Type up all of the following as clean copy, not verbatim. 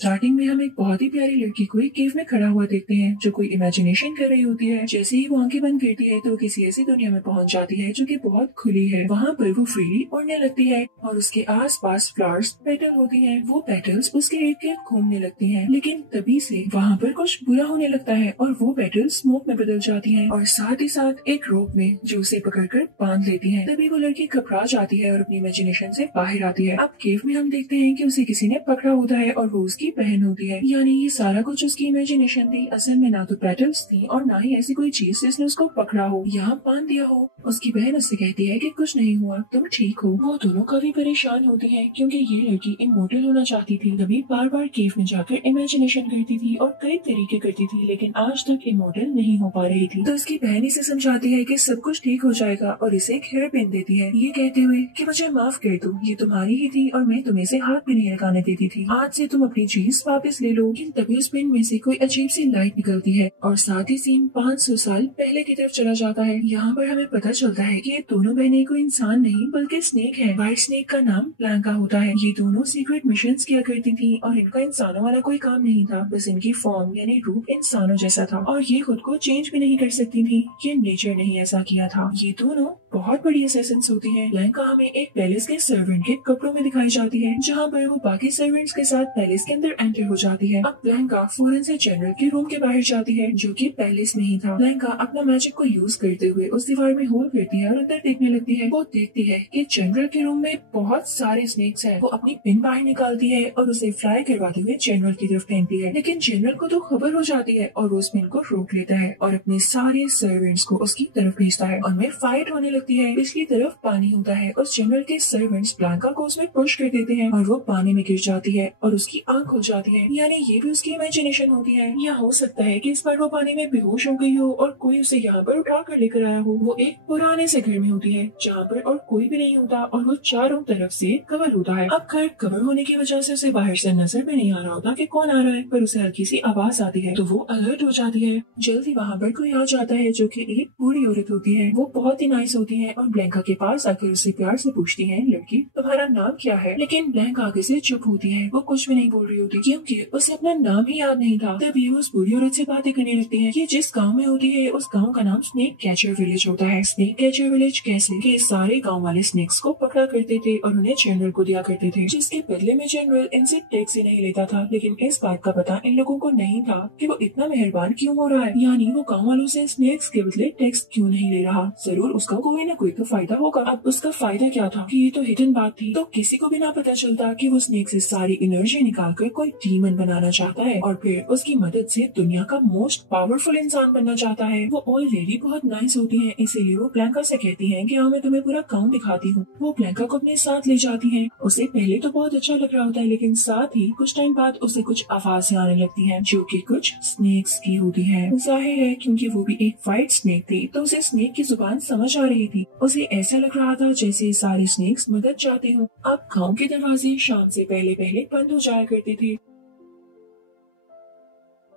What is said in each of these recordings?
Starting में हम एक बहुत ही प्यारी लड़की को एक केव में खड़ा हुआ देखते हैं जो कोई इमेजिनेशन कर रही होती है। जैसे ही वो आंखें बंद करती है तो किसी ऐसी दुनिया में पहुंच जाती है जो कि बहुत खुली है। वहाँ पर वो फ्रीली उड़ने लगती है और उसके आस पास फ्लावर्स पेटल होती है। वो पेटल्स उसके इर्द गिर्द घूमने लगती है, लेकिन तभी से वहाँ पर कुछ बुरा होने लगता है और वो पेटल्स स्मोक में बदल जाती है और साथ ही साथ एक रोप में जो उसे पकड़कर बांध लेती है। तभी वो लड़की घबरा जाती है और अपनी इमेजिनेशन से बाहर आती है। अब केव में हम देखते हैं कि उसे किसी ने पकड़ा होता है और वो उसकी बहन होती है। यानी ये सारा कुछ उसकी इमेजिनेशन थी। असल में ना तो पेटल्स थी और ना ही ऐसी कोई चीज जिसने उसको पकड़ा हो, यहाँ बांध दिया हो। उसकी बहन उससे कहती है कि कुछ नहीं हुआ, तुम ठीक हो। वो दोनों काफी परेशान होती है क्योंकि ये लड़की इमॉर्टल होना चाहती थी। तभी बार बार केव में जाकर इमेजिनेशन करती थी और कई तरीके करती थी, लेकिन आज तक इमॉर्टल नहीं हो पा रही थी। तो उसकी बहन इसे समझाती है कि सब कुछ ठीक हो जाएगा और इसे एक हेयर पिन देती है, ये कहते हुए कि मुझे माफ कर दो, ये तुम्हारी ही थी और मैं तुम्हें से हाथ भी नहीं लगाने देती थी। आज से तुम अपनी चीज वापस ले लो। लेकिन तभी उस पिन में से कोई अजीब सी लाइट निकलती है और साथ ही सीन 500 साल पहले की तरफ चला जाता है। यहाँ पर हमें पता चलता है कि ये दोनों बहनें कोई इंसान नहीं बल्कि स्नेक है। व्हाइट स्नेक का नाम ब्लैंका होता है। ये दोनों सीक्रेट मिशंस किया करती थी और इनका इंसानों वाला कोई काम नहीं था, बस इनकी फॉर्म यानी रूप इंसानों जैसा था और ये खुद को चेंज भी नहीं कर सकती थी। ये नेचर ने ही ऐसा किया था। ये दोनों बहुत बड़ी असैसिन्स होती हैं। ब्लैंका हमें एक पैलेस के सर्वेंट के कपड़ों में दिखाई जाती है, जहाँ पर वो बाकी सर्वेंट्स के साथ पैलेस के अंदर एंटर हो जाती है। अब ब्लैंका फौरन से जनरल के रूम के बाहर जाती है जो कि पैलेस में ही था। ब्लैंका अपना मैजिक को यूज करते हुए उस दीवार में होल करती है और अंदर देखने लगती है। वो देखती है कि जनरल के रूम में बहुत सारे स्नेक्स हैं। वो अपनी पिन बाहर निकालती है और उसे फ्राई करवाते हुए जनरल की तरफ फेंकती है, लेकिन जनरल को तो खबर हो जाती है और वो उस पिन को रोक लेता है और अपने सारे सर्वेंट्स को उसकी तरफ भेजता है। उनमें फाइट होने लगती है। पिछली तरफ पानी होता है। उस जनरल के सर्वेंट्स ब्लैंका को उसमें पुश कर देते हैं और वो पानी में गिर जाती है और उसकी आंख खुल जाती है। यानी ये भी उसकी इमेजिनेशन होती है। या हो सकता है कि इस बार वो पानी में बेहोश हो गई हो और कोई उसे यहाँ पर उठा कर लेकर आया हो। वो एक पुराने से घर में होती है जहाँ पर और कोई भी नहीं होता और वो चारों तरफ से कवर होता है। अब घर कवर होने की वजह से उसे बाहर से नजर भी नहीं आ रहा होता कि कौन आ रहा है, पर उसे हल्की सी आवाज आती है तो वो अलर्ट हो जाती है। जल्दी वहाँ पर कोई आ जाता है जो कि एक बूढ़ी औरत होती है। वो बहुत ही नाइस होती है और ब्लैंका के पास आकर उससे प्यार से पूछती है, लड़की तुम्हारा नाम क्या है? लेकिन ब्लैंका आगे से चुप होती है। वो कुछ भी नहीं बोल रही होती क्योंकि उसे अपना नाम ही याद नहीं था। तभी वो उस बूढ़ी औरत से बातें करने लगती है। ये जिस गांव में होती है उस गांव का नाम स्नेक कैचर विलेज होता है। स्नेक कैचर विलेज कैसे कि सारे गांव वाले स्नेक्स को पकड़ा करते थे और उन्हें जनरल को दिया करते थे, जिसके बदले में जनरल इनसे टैक्स ही नहीं लेता था। लेकिन इस बात का पता इन लोगों को नहीं था कि वो इतना मेहरबान क्यों हो रहा है, यानी वो गाँव वालों से स्नेक्स के बदले टैक्स क्यों नहीं ले रहा। जरूर उसका कोई न कोई तो फायदा होगा। अब उसका फायदा क्या था कि ये तो हिडन बात थी, तो किसी को भी ना पता चलता कि वो स्नेक से सारी एनर्जी निकालकर कोई डीमन बनाना चाहता है और फिर उसकी मदद से दुनिया का मोस्ट पावरफुल इंसान बनना चाहता है। वो ऑलरेडी बहुत नाइस होती है, इसीलिए वो ब्लैंका से कहती है कि हाँ मैं तुम्हें पूरा गाँव दिखाती हूँ। वो ब्लैंका को अपने साथ ले जाती है। उसे पहले तो बहुत अच्छा लग रहा होता है, लेकिन साथ ही कुछ टाइम बाद उसे कुछ आवाजें आने लगती है जो कि कुछ स्नेक्स की होती है। जाहिर है क्योंकि वो भी एक व्हाइट स्नेक थी तो उसे स्नेक की जुबान समझ आ रही थी। उसे ऐसा लग रहा था जैसे सारे स्नेक्स मदद चाहते हो। अब गांव के दरवाजे शाम से पहले पहले बंद हो जाया करते थे,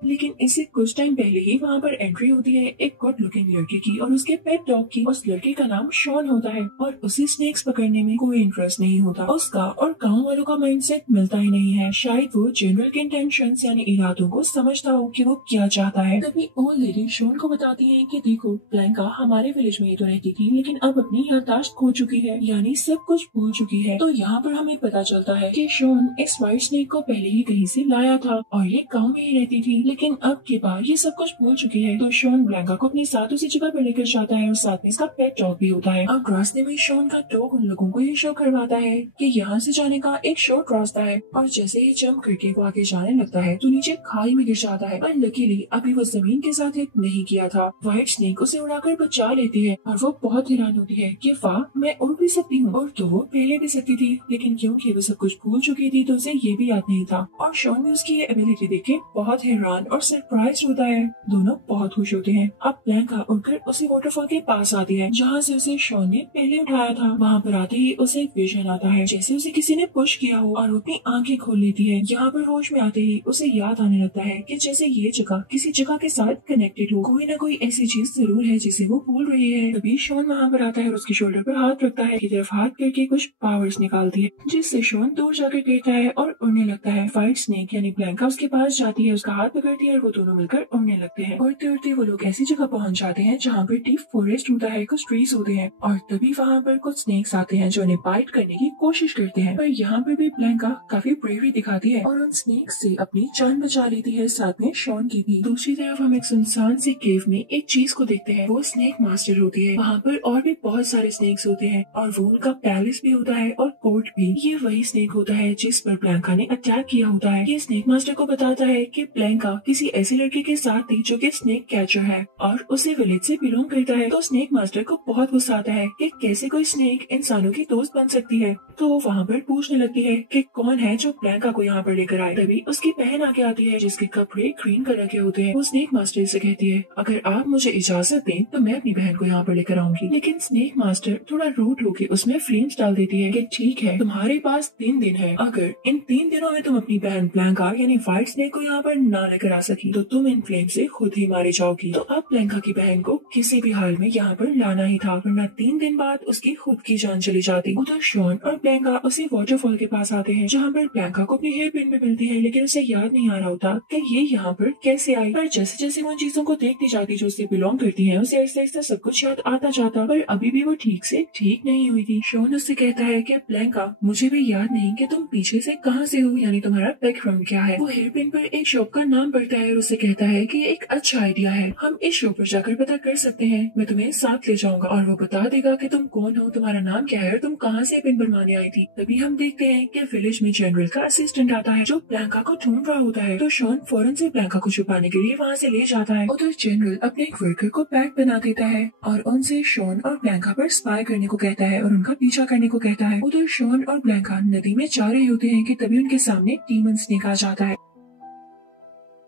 लेकिन इससे कुछ टाइम पहले ही वहाँ पर एंट्री होती है एक गुड लुकिंग लड़की की और उसके पेट डॉग की। उस लड़के का नाम शॉन होता है और उसे स्नेक्स पकड़ने में कोई इंटरेस्ट नहीं होता। उसका और गांव वालों का माइंडसेट मिलता ही नहीं है। शायद वो जनरल के इंटेंशंस यानी इरादों को समझता हो कि वो क्या चाहता है। तभी ओल्ड लेडी शॉन को बताती है कि देखो ब्लैंका हमारे विलेज में ही तो रहती थी, लेकिन अब अपनी याददाश्त खो चुकी है, यानी सब कुछ भूल चुकी है। तो यहाँ पर हमें पता चलता है कि शॉन इस व्हाइट स्नेक को पहले ही कहीं से लाया था और ये गाँव में ही रहती थी, लेकिन अब के बाद ये सब कुछ भूल चुकी है। तो शॉन ब्लैंका को अपने साथ उसी जगह पर लेकर जाता है और साथ में इसका पेट डॉग भी होता है। अब रास्ते में शॉन का डॉग उन लोगों को ये शो करवाता है कि यहाँ से जाने का एक शॉर्ट रास्ता है और जैसे ही जंप करके वो आगे जाने लगता है तो नीचे खाई में गिर जाता है। पर लकीली अभी वो जमीन के साथ हिट नहीं किया था। व्हाइट स्नेक उसे उड़ाकर बचा लेती है और वो बहुत हैरान होती है कि वाह मैं उड़ भी सकती हूँ, और तो वो पहले भी सकती थी, लेकिन क्योंकि वो सब कुछ भूल चुकी थी तो उसे ये भी याद नहीं था। और शॉन भी उसकी ये एबिलिटी देख के बहुत हैरान परेशान और सरप्राइज होता है। दोनों बहुत खुश होते हैं। अब ब्लैंका उठकर उसी वाटरफॉल के पास आती है जहाँ से उसे शॉन ने पहले उठाया था। वहाँ पर आते ही उसे एक विजन आता है जैसे उसे किसी ने पुश किया हो और वो अपनी आंखें खोल लेती है। यहाँ पर होश में आते ही उसे याद आने लगता है कि जैसे ये जगह किसी जगह के साथ कनेक्टेड हो, कोई ना कोई ऐसी चीज जरूर है जिसे वो भूल रही है। तभी शॉन वहाँ पर आता है और उसके शोल्डर पर हाथ रखता है, की तरफ हाथ करके कुछ पावर्स निकालती है जिससे शॉन दूर जाकर गिरता है और उड़ने लगता है। व्हाइट स्नेक यानी ब्लैंका उसके पास जाती है, उसका हाथ पकड़ती है और वो दोनों मिलकर उड़ने लगते हैं। उड़ते उड़ते वो लोग ऐसी जगह पहुंच जाते हैं जहाँ पर डीप फॉरेस्ट होता है, कुछ ट्रीज होते हैं और तभी वहाँ पर कुछ स्नेक्स आते हैं जो उन्हें बाइट करने की कोशिश करते हैं। पर यहाँ पर भी ब्लैंका काफी ब्रेवरी दिखाती है और उन स्नेक्स से अपनी जान बचा लेती है, साथ में शॉन की भी। दूसरी तरफ हम एक सुनसान से केव में एक चीज को देखते हैं, वो स्नेक मास्टर होती है। वहाँ पर और भी बहुत सारे स्नेक्स होते हैं और वो उनका पैलेस भी होता है और कोर्ट भी। ये वही स्नेक होता है जिस पर ब्लैंका ने अटैक किया होता है। ये स्नेक मास्टर को बताता है कि ब्लैंका किसी ऐसे लड़के के साथ थी जो कि स्नेक कैचर है और उसे विलेज से बिलोंग करता है। तो स्नेक मास्टर को बहुत गुस्सा आता है कि कैसे कोई स्नेक इंसानों की दोस्त बन सकती है। तो वो वहाँ पर पूछने लगती है कि कौन है जो ब्लैंका को यहाँ पर लेकर आए। तभी उसकी बहन आगे आती है जिसके कपड़े ग्रीन कलर के होते हैं। वो स्नेक मास्टर से कहती है, अगर आप मुझे इजाजत दें तो मैं अपनी बहन को यहाँ पर लेकर आऊंगी। लेकिन स्नेक मास्टर थोड़ा रूड होकर उसमें फ्लेम्स डाल देती है कि ठीक है, तुम्हारे पास 3 दिन है, अगर इन 3 दिनों में तुम अपनी बहन ब्लैंका यानी व्हाइट स्नेक को यहाँ पर ना लेकर आ सकी तो तुम इन फ्लेम से खुद ही मारी जाओगी। तो अब ब्लैंका की बहन को किसी भी हाल में यहाँ पर लाना ही था, वरना 3 दिन बाद उसकी खुद की जान चली जाती। उधर शॉन और ब्लैंका उसी वाटरफॉल के पास आते हैं जहाँ पर ब्लैंका को अपनी हेयर पिन भी मिलती है, लेकिन उसे याद नहीं आ रहा होता कि ये यहाँ पर कैसे आई। पर जैसे जैसे वो उन चीजों को देखती जाती जो उससे बिलोंग करती है, उसे ऐसा ऐसा सब कुछ याद आता जाता, पर अभी भी वो ठीक से ठीक नहीं हुई थी। शॉन उससे कहता है कि ब्लैंका, मुझे भी याद नहीं कि तुम पीछे से कहाँ से हो, यानी तुम्हारा बैकग्राउंड क्या है। वो हेयर पिन पर एक शॉप का नाम पढ़ता है और उसे कहता है कि ये एक अच्छा आइडिया है, हम इस शॉप पर जाकर पता कर सकते हैं, मैं तुम्हें साथ ले जाऊंगा और वो बता देगा कि तुम कौन हो, तुम्हारा नाम क्या है और तुम कहाँ से पिन बनवाने आई थी। तभी हम देखते हैं कि विलेज में जनरल का असिस्टेंट आता है जो ब्लैंका को ढूंढ रहा होता है। तो शॉन फौरन से ब्लैंका को छुपाने के लिए वहाँ से ले जाता है। उधर जनरल अपने एक वर्कर को पैक बना देता है और उनसे शॉन और ब्लैंका पर स्पाई करने को कहता है और उनका पीछा करने को कहता है। उधर शॉन और ब्लैंका नदी में जा रहे होते हैं कि तभी उनके सामने डीमन स्नेक आ जाता है।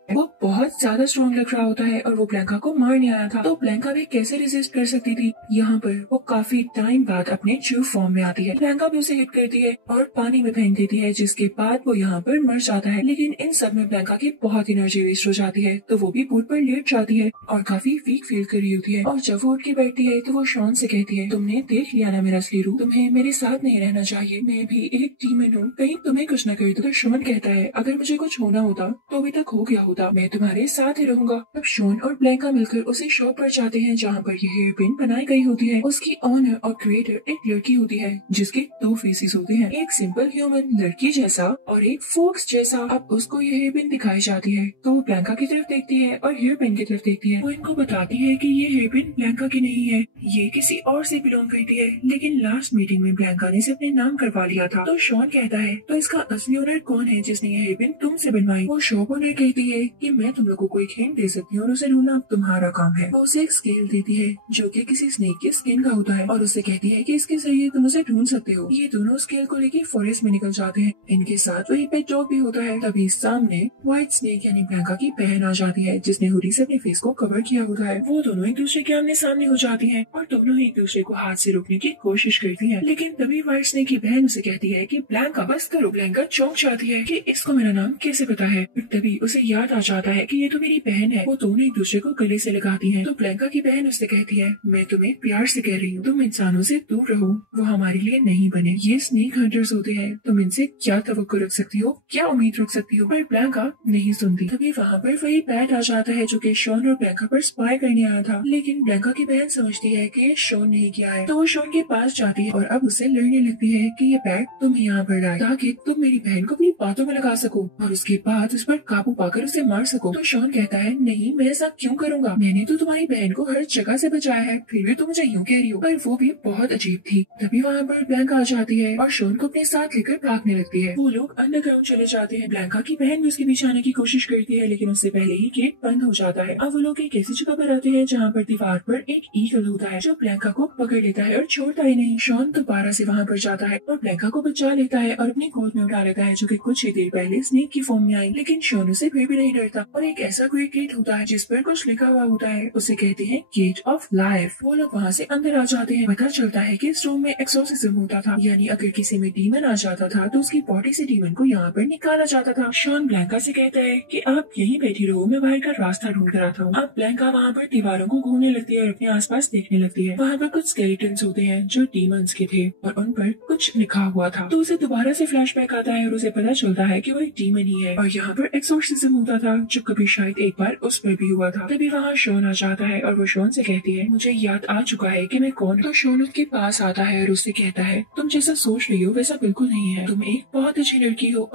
वो बहुत ज्यादा स्ट्रॉन्ग लग रहा होता है और वो ब्लैंका को मारने आया था। तो ब्लैंका भी कैसे रेजिस्ट कर सकती थी। यहाँ पर वो काफी टाइम बाद अपने ट्रू फॉर्म में आती है। ब्लैंका भी उसे हिट करती है और पानी में फेंक देती है, जिसके बाद वो यहाँ पर मर जाता है। लेकिन इन सब में ब्लैंका की बहुत एनर्जी वेस्ट हो जाती है, तो वो भी बोट पर लेट जाती है और काफी वीक फील कर रही होती है। और जब वो उठ के बैठती है तो वो शॉन से कहती है, तुमने देख लिया ना मेरा असली रूप, तुम्हें मेरे साथ नहीं रहना चाहिए, मैं भी एक डीमन हूँ, कहीं तुम्हें कुछ न कर दो। तो शॉन कहता है, अगर मुझे कुछ होना होता तो अभी तक हो गया होता, मैं तुम्हारे साथ ही रहूंगा। अब शॉन और ब्लैंका मिलकर उसी शॉप पर जाते हैं जहाँ पर ये हेयर पिन बनाई गई होती है। उसकी ऑनर और क्रिएटर एक लड़की होती है जिसके 2 फेसेस होते हैं, एक सिंपल ह्यूमन लड़की जैसा और एक फोक्स जैसा। अब उसको ये हेयर पिन दिखाई जाती है तो वो ब्लैंका की तरफ देखती है और हेयर पिन की तरफ देखती है। वो इनको बताती है कि ये हेयर पिन ब्लैंका की नहीं है, ये किसी और से बिलोंग करती है, लेकिन लास्ट मीटिंग में ब्लैंका ने इसे अपने नाम करवा लिया था। तो शॉन कहता है, तो इसका असली ओनर कौन है जिसने ये हेयर पिन तुमसे बनवाई। वो शॉप ओनर कहती है कि मैं तुम लोगों को एक हिंट दे सकती हूँ और उसे ढूंढना तुम्हारा काम है। वो उसे एक स्केल देती है जो कि किसी स्नेक की स्किन का होता है और उसे कहती है कि इसके जरिए तुम उसे ढूंढ सकते हो। ये दोनों स्केल को लेकर फॉरेस्ट में निकल जाते हैं। इनके साथ वही पेट डॉग भी होता है। तभी सामने व्हाइट स्नेक यानी ब्लैंका की बहन आ जाती है जिसने हुडी से अपने फेस को कवर किया होता है। वो दोनों एक दूसरे के आमने सामने हो जाती है और दोनों ही एक दूसरे को हाथ से रोकने की कोशिश करती है। लेकिन तभी व्हाइट स्नेक की बहन उसे कहती है कि ब्लैंका बस करो। ब्लैंका चौंक जाती है कि इसको मेरा नाम कैसे पता है। तभी उसे याद आ जाता है कि ये तो मेरी बहन है। वो दोनों एक दूसरे को गले से लगाती हैं। तो ब्लैंका की बहन उससे कहती है, मैं तुम्हें प्यार से कह रही हूँ, तुम इंसानों से दूर रहो, वो हमारे लिए नहीं बने। ये स्नेक हंटर्स होते हैं, तुम इनसे क्या तवक्को रख सकती हो, क्या उम्मीद रख सकती हो। पर ब्लैंका नहीं सुनती। तभी वहाँ पर वही बैट आ जाता है जो कि शॉन और ब्लैंका पर स्पाई करने आया था। लेकिन ब्लैंका की बहन समझती है कि शॉन नहीं किया है, तो वो शॉन के पास जाती है और अब उससे लड़ने लगती है कि ये बैट तुम यहाँ पर लाए ताकि तुम मेरी बहन को अपनी बातों में लगा सको और उसके बाद उस पर काबू पाकर उसे मार सको। तो शॉन कहता है, नहीं, मैं ऐसा क्यों करूंगा, मैंने तो तुम्हारी बहन को हर जगह से बचाया है, फिर भी तुम मुझे यूँ कह रही हो। पर वो भी बहुत अजीब थी। तभी वहाँ पर ब्लैंका आ जाती है और शॉन को अपने साथ लेकर भागने लगती है। वो लोग अंडरग्राउंड चले जाते हैं। ब्लैंका की बहन भी उसके पीछे आने की कोशिश करती है, लेकिन उससे पहले ही गेट बंद हो जाता है। अब वो लोग एक ऐसी जगह पर आते हैं जहाँ पर दीवार पर एक ईगल होता है जो ब्लैंका को पकड़ लेता है और छोड़ता ही नहीं। शॉन दोबारा से वहाँ पर जाता है और ब्लैंका को बचा लेता है और अपनी गोद में उठा लेता है, जो कि कुछ ही देर पहले स्नेक की फॉर्म में आई। लेकिन शॉन उसे फिर भी नहीं डरता और एक ऐसा कोई गेट होता है जिस पर कुछ लिखा हुआ होता है, उसे कहते हैं गेट ऑफ लाइफ। वो लोग वहाँ से अंदर आ जाते हैं। पता चलता है कि इस रूम में एक्सोर्सिज्म होता था, यानी अगर किसी में डीमन आ जाता था तो उसकी बॉडी से डीमन को यहाँ पर निकाला जाता था। शॉन ब्लैंका से कहता है कि आप यहीं बैठी रहो, मैं बाहर का रास्ता ढूंढ कर आता हूँ। अब ब्लैंका वहाँ पर दीवारों को घूमने लगती है और अपने आसपास देखने लगती है। वहाँ पर कुछ स्केलेटन्स होते हैं जो डीमंस के थे और उन पर कुछ लिखा हुआ था। तो उसे दोबारा से फ्लैशबैक आता है और उसे पता चलता है कि वो एक डीमन ही है और यहाँ पर एक्सोर्सिज्म होता था जो कभी शायद एक बार उस पर भी हुआ था। तभी वहाँ शॉन आ जाता है और वो शॉन से कहती है मुझे याद आ चुका है कि मैं कौन। तो शॉन उसके पास आता है और उससे कहता है तुम जैसा सोच रही हो वैसा बिल्कुल नहीं है, तुम एक बहुत अच्छी लड़की हो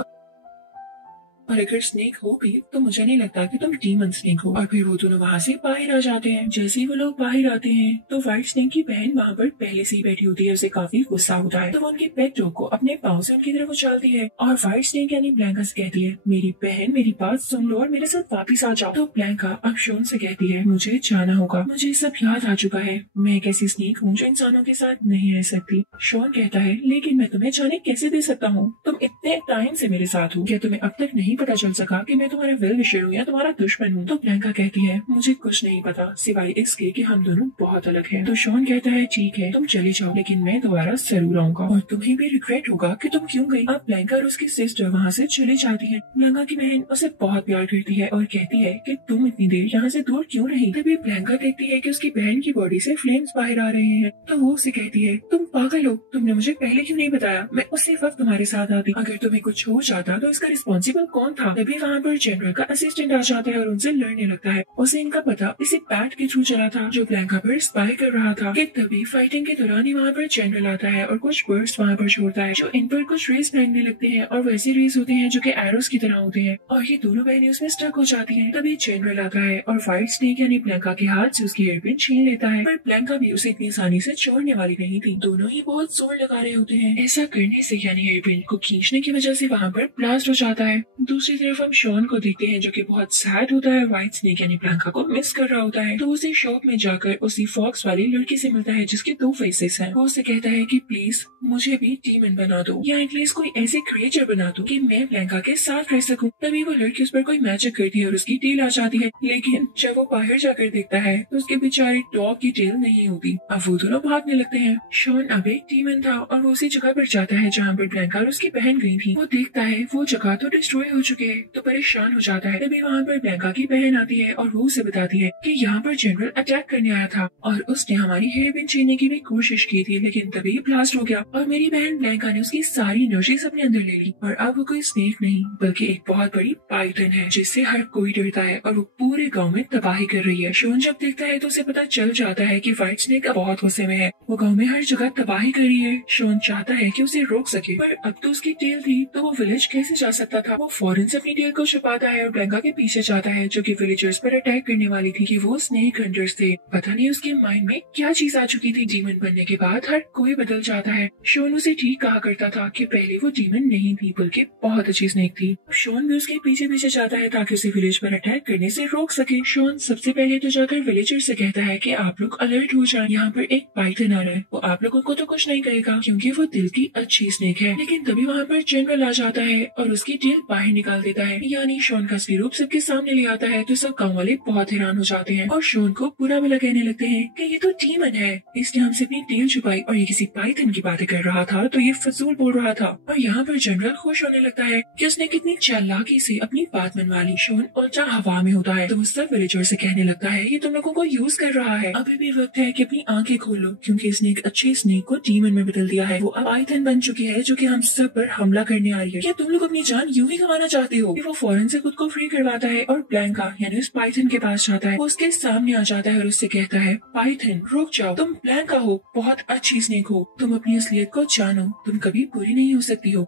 और अगर स्नेक हो भी तो मुझे नहीं लगता कि तुम डीमन स्नेक हो। और फिर वो दोनों वहाँ से बाहर आ जाते हैं। जैसे ही वो लोग बाहर आते हैं तो व्हाइट स्नेक की बहन वहाँ पर पहले से ही बैठी होती है, उसे काफी गुस्सा होता है। तो वो उनके पेट डॉग को अपने पाँव से उनकी तरफ उछालती है और व्हाइट स्नेक यानी ब्लैंका से कहती है मेरी बहन मेरी बात सुन लो और मेरे साथ वापिस आ जाओ। तो ब्लैंका अब शॉन से कहती है मुझे जाना होगा, मुझे सब याद आ चुका है, मैं एक ऐसी स्नेक हूँ जो इंसानों के साथ नहीं रह सकती। शॉन कहता है लेकिन मैं तुम्हें जाने कैसे दे सकता हूँ, तुम इतने टाइम से मेरे साथ हो, क्या तुम्हें अब तक नहीं पता चल सका कि मैं तुम्हारा वेल विशर हूँ या तुम्हारा दुश्मन हूँ। तो ब्लैंका कहती है मुझे कुछ नहीं पता सिवाय इसके कि हम दोनों बहुत अलग हैं। तो शॉन कहता है ठीक है तुम चले जाओ लेकिन मैं दोबारा जरूर आऊंगा और तुम्हें भी रिग्रेट होगा कि तुम क्यों गई। अब ब्लैंका और उसकी सिस्टर वहाँ से चली जाती है। ब्लैंका की बहन उसे बहुत प्यार करती है और कहती है कि तुम इतनी देर यहाँ से दूर क्यों रही। तभी ब्लैंका देखती है कि उसकी बहन की बॉडी से फ्लेम्स बाहर आ रहे हैं। तो वो उसे कहती है तुम पागल हो, तुमने मुझे पहले क्यों नहीं बताया, मैं उसी वक्त तुम्हारे साथ आती, अगर तुम्हें कुछ हो जाता तो इसका रिस्पॉन्सिबल कौन था। तभी वहाँ पर जनरल का असिस्टेंट आ जाता है और उनसे लड़ने लगता है। उसे इनका पता इसी पैट के थ्रू चला था जो ब्लैंका पर स्पाई कर रहा था। कि तभी फाइटिंग के दौरान ही वहाँ पर जनरल आता है और कुछ वर्ड्स वहाँ पर छोड़ता है जो इन पर कुछ रेस फेंकने लगते हैं और वैसे रेस होते हैं जो कि एरोस की तरह होते हैं और ये दोनों बहनें उसमें स्टक हो जाती हैं। तभी जनरल आता है और व्हाइट स्नेक यानी ब्लैंका के हाथ से उसकी हेयरपिन छीन लेता है, पर ब्लैंका भी उसे इतनी आसानी से छोड़ने वाली नहीं थी। दोनों ही बहुत जोर लगा रहे होते हैं। ऐसा करने से यानी हेयरपिन को खींचने की वजह से वहाँ पर ब्लास्ट हो जाता है। दूसरी तरफ हम शॉन को देखते हैं जो कि बहुत सैड होता है, व्हाइट स्नेक यानी ब्लैंका को मिस कर रहा होता है। तो उसे शॉप में जाकर उसी फॉक्स वाली लड़की से मिलता है जिसके 2 फेसेस हैं। वो उसे कहता है कि प्लीज मुझे भी डीमन बना दो या एटलीस्ट कोई ऐसे क्रिएचर बना दो कि मैं ब्लैंका के साथ रह सकूं। तभी वो लड़की उस पर कोई मैजिक करती है और उसकी टेल आ जाती है, लेकिन जब वो बाहर जाकर देखता है तो उसके बेचारे डॉग की टेल नहीं होती। अब वो दोनों भागने लगते हैं। शॉन अब एक डीमन था और वो उसी जगह पर जाता है जहाँ पर ब्लैंका और उसकी बहन गई थी। वो देखता है वो जगह तो डिस्ट्रॉय हो चुकी है तो परेशान हो जाता है। तभी वहाँ पर ब्लैंका की बहन आती है और वो उसे बताती है कि यहाँ पर जनरल अटैक करने आया था और उसने हमारी हेयरपिन छीनने की भी कोशिश की थी, लेकिन तभी ब्लास्ट हो गया और मेरी बहन ब्लैंका ने उसकी सारी एनर्जीज अपने अंदर ले ली और अब वो कोई स्नेक नहीं बल्कि एक बहुत बड़ी पाइथन है जिससे हर कोई डरता है और वो पूरे गाँव में तबाही कर रही है। शॉन जब देखता है तो उसे पता चल जाता है कि व्हाइट स्नेक अब बहुत गुस्से में है, वो गाँव में हर जगह तबाही कर रही है। शॉन चाहता है कि उसे रोक सके पर अब तो उसकी टेल थी तो वो विलेज कैसे जा सकता था। वो फौरन से अपनी टेल को छुपाता है और ब्लैंका के पीछे जाता है जो कि विलेजर्स पर अटैक करने वाली थी कि वो स्नेक हंटर्स थे। पता नहीं उसके माइंड में क्या चीज आ चुकी थी। डीमन बनने के बाद हर कोई बदल जाता है। शॉन उसे ठीक कहा करता था कि पहले वो डीमन नहीं थी बल्कि बहुत अच्छी स्नेक थी। शॉन भी उसके पीछे पीछे जाता है ताकि उसे विलेज पर अटैक करने से रोक सके। शॉन सबसे पहले तो जाकर विलेजर से कहता है कि आप लोग अलर्ट हो जाएं, यहाँ पर एक पाइथन आ रहा है। वो आप लोगों को तो कुछ नहीं कहेगा क्योंकि वो दिल की अच्छी स्नेक है। लेकिन तभी वहाँ पर जनरल आ जाता है और उसकी टेल बाहर निकाल देता है, यानी शॉन का असली रूप सबके सामने ले आता है। तो सब गाँव वाले बहुत हैरान हो जाते हैं और शॉन को बुरा भला कहने लगते हैं कि ये तो डीमन है, इसने हमसे अपनी टेल छुपाई और ये किसी पाइथन की बातें कर रहा था तो ये फजूल बोल रहा था। और यहाँ पर जनरल खुश होने लगता है कि उसने कितनी चालाकी से अपनी बात मनवा ली। शॉन उल्टा हवा में होता है तो वो सब विलेजर से कहने लगता है ये तुम लोगों को यूज कर रहा है, अभी भी वक्त है कि अपनी आंखें खोलो क्योंकि इसने एक अच्छी स्नेक को डीमन में बदल दिया है। वो अब पाइथन बन चुकी है जो कि हम सब पर हमला करने आ रही है। क्या तुम लोग अपनी जान यूं ही गंवाना चाहते हो। वो फौरन से खुद को फ्री करवाता है और ब्लैंका यानी उस पाइथन के पास जाता है। वो उसके सामने आ जाता है और उससे कहता है पाइथन रुक जाओ, तुम ब्लैंका हो, बहुत अच्छी स्नेक हो, तुम अपनी असलियत को जानो, तुम कभी बुरी नहीं हो सकती हो।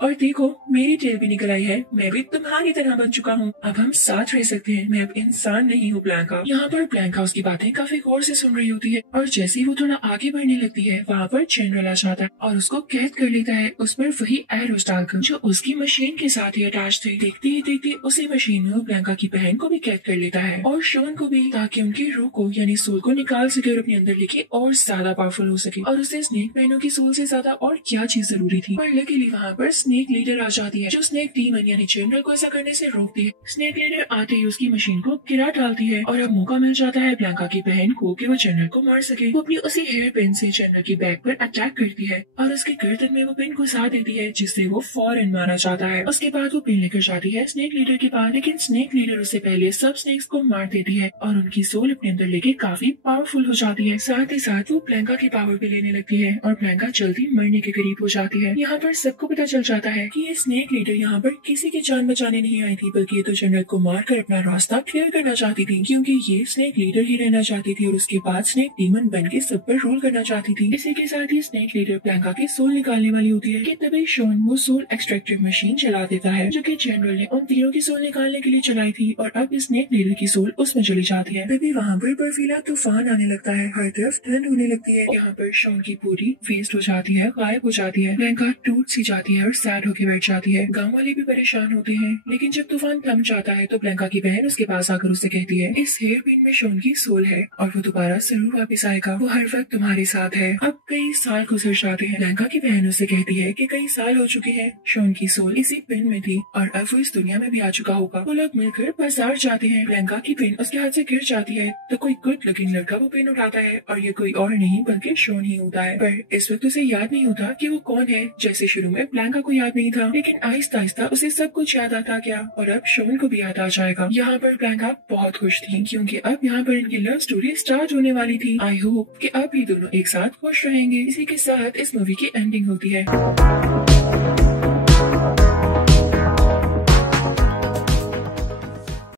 और देखो मेरी टेल भी निकल आई है, मैं भी तुम्हारी तरह बन चुका हूँ, अब हम साथ रह सकते हैं, मैं अब इंसान नहीं हूँ ब्लैंका। यहाँ पर ब्लैंका उसकी बातें काफी गौर से सुन रही होती है और जैसे ही वो थोड़ा आगे बढ़ने लगती है वहाँ पर जनरल आ जाता है और उसको कैद कर लेता है, उस पर वही एरोस डालकर जो उसकी मशीन के साथ ही अटैच थे। देखते ही देखते उसी मशीन में वो ब्लैंका की बहन को भी कैद कर लेता है और शॉन को भी, ताकि उनकी रूह को यानी सोल को निकाल सके और अपने अंदर लेके और ज्यादा पावरफुल हो सके। और उसे स्नेक बहनों की सोल से ज्यादा और क्या चीज जरूरी थी। पर लकीली वहाँ पर स्नेक लीडर आ जाती है जो स्नेक डीमन यानी जनरल को ऐसा करने से रोकती है। स्नेक लीडर आते ही उसकी मशीन को गिरा डालती है और अब मौका मिल जाता है ब्लैंका की बहन को कि वो जनरल को मार सके। वो अपनी उसी हेयर पिन से जनरल की बैक पर अटैक करती है और उसके गर्दन में वो पिन घुसा देती है जिससे वो फौरन मारा जाता है। उसके बाद वो पिन लेकर जाती है स्नेक लीडर के पास, लेकिन स्नेक लीडर उससे पहले सब स्नेक्स को मार देती है और उनकी सोल अपने अंदर लेके काफी पावरफुल हो जाती है। साथ ही साथ वो ब्लैंका की पावर भी लेने लगती है और ब्लैंका जल्दी मरने के करीब हो जाती है। यहाँ पर सबको पता चल जाता है कि ये स्नेक लीडर यहाँ पर किसी की जान बचाने नहीं आई थी, बल्कि ये तो जनरल को मारकर अपना रास्ता क्लियर करना चाहती थी, क्योंकि ये स्नेक लीडर ही रहना चाहती थी और उसके बाद स्नेक डीमन बन के सब पर रूल करना चाहती थी। इसी के साथ ही स्नेक लीडर ब्लैंका की सोल निकालने वाली होती है कि तभी शॉन वो सोल एक्सट्रैक्टर मशीन चला देता है जो कि जनरल ने उन तीनों की सोल निकालने के लिए चलाई थी और अब स्नेक लीडर की सोल उसमें चली जाती है। तभी वहाँ पर बर्फीला तूफान आने लगता है, हर तरफ ठंड होने लगती है। यहाँ पर शॉन की पूरी वेस्ट हो जाती है, गायब हो जाती है। ब्लैंका टूट सी जाती है और सैड होकर बैठ जाती है। गाँव वाले भी परेशान होते हैं, लेकिन जब तूफान थम जाता है तो ब्लैंका की बहन उसके पास आकर उससे कहती है इस हेयर पिन में शॉन की सोल है और वो दोबारा जरूर वापस आएगा, वो हर वक्त तुम्हारे साथ है। अब कई साल गुजर जाते हैं। ब्लैंका की बहन उससे कहती है कि कई साल हो चुके हैं, शॉन की सोल इसी पिन में थी और अब वो इस दुनिया में भी आ चुका होगा। वो लोग मिलकर बाजार जाते हैं। ब्लैंका की पिन उसके हाथ से गिर जाती है तो कोई गुड लुकिंग लड़का वो पिन उठाता है और ये कोई और नहीं बल्कि शॉन ही होता है। पर इस वक्त उसे याद नहीं होता कि वो कौन है। जैसे शुरू में ब्लैंका को याद नहीं था, लेकिन आहिस्ता आहिस्ता उसे सब कुछ याद आता गया और अब शॉन को भी याद आ जाएगा। यहाँ पर ब्लैंका बहुत खुश थी क्योंकि अब यहाँ पर इनकी लव स्टोरी स्टार्ट होने वाली थी। आई होप कि अब ये दोनों एक साथ खुश रहेंगे। इसी के साथ इस मूवी की एंडिंग होती है।